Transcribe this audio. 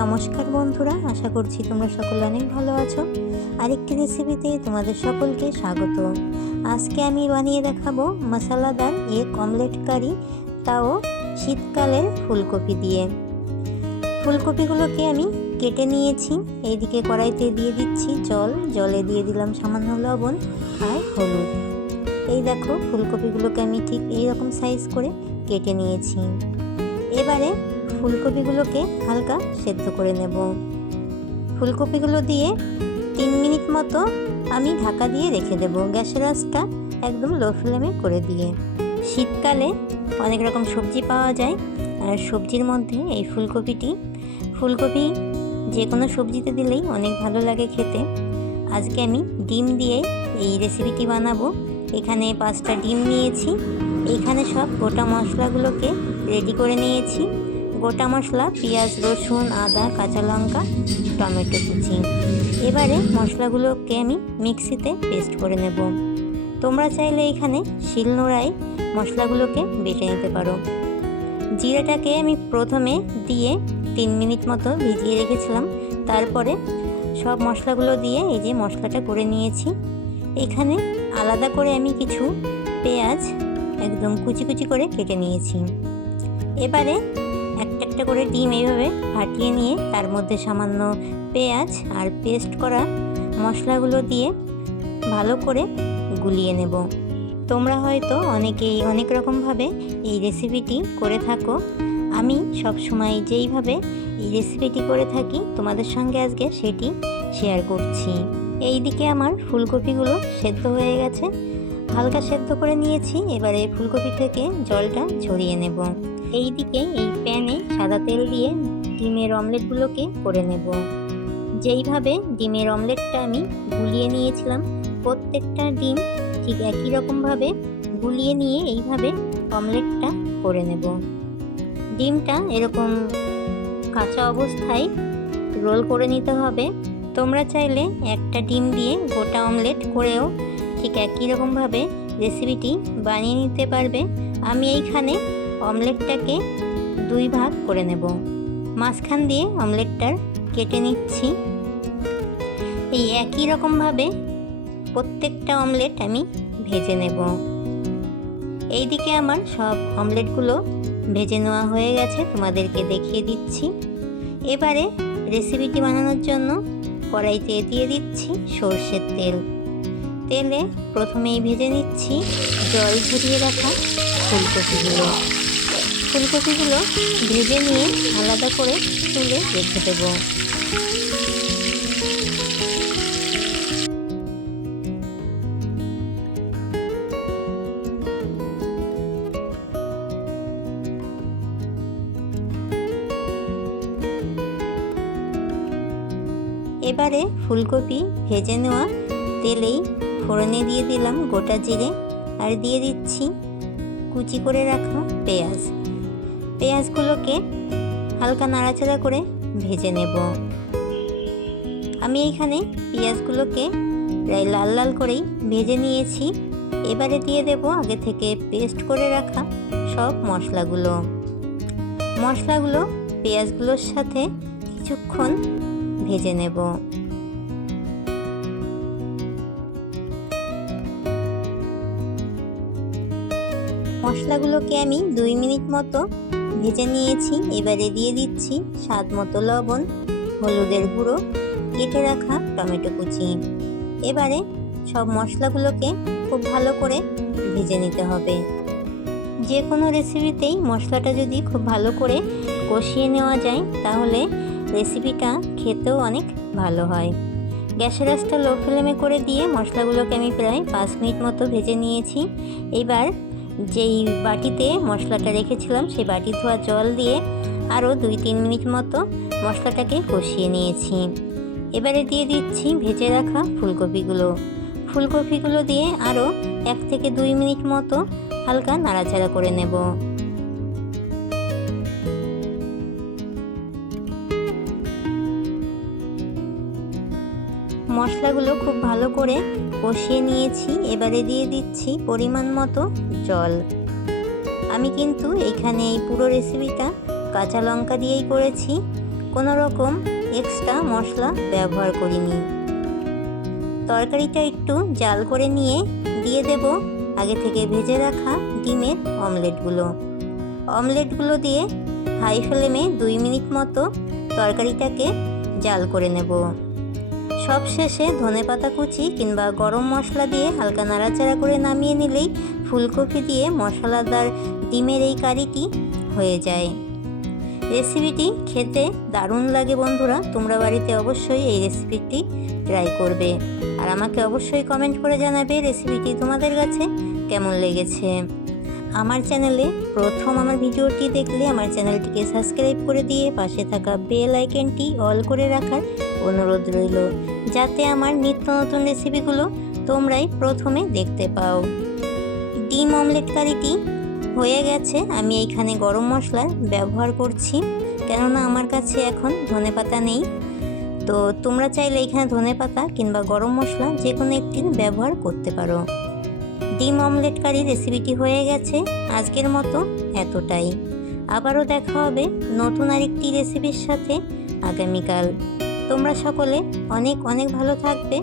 নমস্কার বন্ধুরা, আশা করছি তোমরা সকলে অনেক ভালো আছো। আরেকটি রেসিপিতে তোমাদের সকলকে স্বাগত। আজকে আমি বানিয়ে দেখাবো মশলাদার এক অমলেট কারি, তাও শীতকালের ফুলকপি দিয়ে। ফুলকপিগুলোকে আমি কেটে নিয়েছি। এইদিকে কড়াইতে দিয়ে দিচ্ছি জলে দিয়ে দিলাম সামান্য লবণ আর হলুদ। এই দেখো, ফুলকপিগুলোকে আমি ঠিক এইরকম সাইজ করে কেটে নিয়েছি। এবারে ফুলকপিগুলোকে হালকা সেদ্ধ করে নেব। ফুলকপিগুলো দিয়ে 3 মিনিট মতো আমি ঢাকা দিয়ে রেখে দেব, গ্যাসের আঁচটা একদম লো ফ্লেমে করে দিয়ে। শীতকালে অনেক রকম সবজি পাওয়া যায়, আর সবজির মধ্যে এই ফুলকপি যে কোনো সবজিতে দিলেই অনেক ভালো লাগে খেতে। আজকে আমি ডিম দিয়ে এই রেসিপিটি বানাবো। এখানে 5টা ডিম নিয়েছি। এখানে সব গোটা মশলাগুলোকে রেডি করে নিয়েছি। গোটা মশলা, পেঁয়াজ, রসুন, আদা, কাঁচা লঙ্কা, টমেটো কুচি। এবারে মশলাগুলোকে আমি মিক্সিতে পেস্ট করে নেব। তোমরা চাইলে এখানে শিলনোড়ায় মশলাগুলোকে বেটে নিতে পারো। জিরাটাকে আমি প্রথমে দিয়ে 3 মিনিট মতো ভিজিয়ে রেখেছিলাম। তারপরে সব মশলাগুলো দিয়ে এই যে মশলাটা করে নিয়েছি। এখানে আলাদা করে আমি কিছু পেঁয়াজ একদম কুচি কুচি করে কেটে নিয়েছি। এবারে একটা একটা করে ডিম এইভাবে ফাটিয়ে নিয়ে তার মধ্যে সামান্য পেঁয়াজ আর পেস্ট করা মশলাগুলো দিয়ে ভালো করে গুলিয়ে নেব। তোমরা হয়তো অনেকেই অনেক রকমভাবে এই রেসিপিটি করে থাকো। আমি সব সময় যেইভাবে এই রেসিপিটি করে থাকি তোমাদের সঙ্গে আজকে সেটি শেয়ার করছি। এই দিকে আমার ফুলকপিগুলো সেদ্ধ হয়ে গেছে, হালকা সেদ্ধ করে নিয়েছি। এবারে ফুলকপি থেকে জলটা ঝরিয়ে নেব। এই দিকে এই প্যানে সাদা তেল দিয়ে ডিমের অমলেটগুলোকে করে নেব। যেইভাবে ডিমের অমলেটটা আমি গুলিয়ে নিয়েছিলাম, প্রত্যেকটা ডিম ঠিক একই রকমভাবে গুলিয়ে নিয়ে এইভাবে অমলেটটা করে নেব। ডিমটা এরকম কাঁচা অবস্থায় রোল করে নিতে হবে। তোমরা চাইলে একটা ডিম দিয়ে গোটা অমলেট করেও ঠিক একই রকমভাবে রেসিপিটি বানিয়ে নিতে পারবে। আমি এইখানে অমলেটটাকে 2 ভাগ করে নেব। মাঝখান দিয়ে অমলেটটার কেটে নিচ্ছি। এই একই রকমভাবে প্রত্যেকটা অমলেট আমি ভেজে নেব। এইদিকে আমার সব অমলেটগুলো ভেজে নেওয়া হয়ে গেছে, তোমাদেরকে দেখিয়ে দিচ্ছি। এবারে রেসিপিটি বানানোর জন্য কড়াইতে দিয়ে দিচ্ছি সর্ষের তেল। তেলে প্রথমেই ভেজে নিচ্ছি জল ঝরিয়ে রাখা ফুলকপিগুলো ভেজে নিয়ে আলাদা করে তুলে রেখে দেব। এবারে ফুলকপি ভেজে নেওয়া তেলেই ফোড়নে দিয়ে দিলাম গোটা জিরে, আর দিয়ে দিচ্ছি কুচি করে রাখা পেঁয়াজগুলোকে হালকা নাড়াচাড়া করে ভেজে নেব। আমি এইখানে পেঁয়াজগুলোকে প্রায় লাল লাল করেই ভেজে নিয়েছি। এবারে দিয়ে দেব আগে থেকে পেস্ট করে রাখা সব মশলাগুলো পেঁয়াজগুলোর সাথে কিছুক্ষণ ভেজে নেব। মশলাগুলোকে আমি 2 মিনিট মতো ভেজে নিয়েছি। এবারে দিয়ে দিচ্ছি স্বাদ মতো লবণ, হলুদের গুঁড়ো, কেটে রাখা টমেটো কুচি। এবারে সব মশলাগুলোকে খুব ভালো করে ভেজে নিতে হবে। যে কোনো রেসিপিতেই মশলাটা যদি খুব ভালো করে কষিয়ে নেওয়া যায় তাহলে রেসিপিটা খেতেও অনেক ভালো হয়। গ্যাসের আঁচটা লো ফ্লেমে করে দিয়ে মশলাগুলোকে আমি প্রায় 5 মিনিট মতো ভেজে নিয়েছি। এবার যেই বাটিতে মশলাটা রেখেছিলাম সেই বাটি ধোয়া জল দিয়ে আরও 2-3 মিনিট মতো মশলাটাকে কষিয়ে নিয়েছি। এবারে দিয়ে দিচ্ছি ভেজে রাখা ফুলকপিগুলো দিয়ে আরও 1 থেকে 2 মিনিট মতো হালকা নাড়াচাড়া করে নেব। মশলাগুলো খুব ভালো করে কষিয়ে নিয়েছি। এবারে দিয়ে দিচ্ছি পরিমাণ মতো জল। আমি কিন্তু এইখানে এই পুরো রেসিপিটা কাঁচা লঙ্কা দিয়েই করেছি। কোনো রকম এক্সট্রা মশলা ব্যবহার করিনি। তরকারিটা একটু জাল করে নিয়ে দিয়ে দেব আগে থেকে ভেজে রাখা ডিমের অমলেটগুলো দিয়ে হাই ফ্লেমে 2 মিনিট মতো তরকারিটাকে জাল করে নেব। সবশেষে ধনেপাতা কুচি কিংবা গরম মশলা দিয়ে হালকা নাড়াচাড়া করে নামিয়ে নিলেই ফুলকপি দিয়ে মশলাদার ডিমের এই কারিটি হয়ে যায়। রেসিপিটি খেতে দারুণ লাগে বন্ধুরা, তোমরা বাড়িতে অবশ্যই এই রেসিপিটি ট্রাই করবে আর আমাকে অবশ্যই কমেন্ট করে জানাবে রেসিপিটি তোমাদের কাছে কেমন লেগেছে। আমার চ্যানেলে প্রথম আমার ভিডিওটি দেখলে আমার চ্যানেলটিকে সাবস্ক্রাইব করে দিয়ে পাশে থাকা বেল আইকনটি অল করে রাখার অনুরোধ রইল, যাতে আমার নিত্য নতুন রেসিপিগুলো তোমরাই প্রথমে দেখতে পাও। ডিম অমলেট কারিটি হয়ে গেছে। আমি এইখানে গরম মশলার ব্যবহার করছি, কেননা আমার কাছে এখন ধনেপাতা নেই। তো তোমরা চাইলে এখানে ধনেপাতা কিংবা গরম মশলা যে কোনো একটির ব্যবহার করতে পারো। ডিম অমলেট কারি রেসিপিটি হয়ে গেছে। আজকের মতো এতটাই। আবারও দেখা হবে নতুন আরেকটি রেসিপির সাথে আগামীকাল। তোমরা সকলে অনেক অনেক ভালো থাকবে।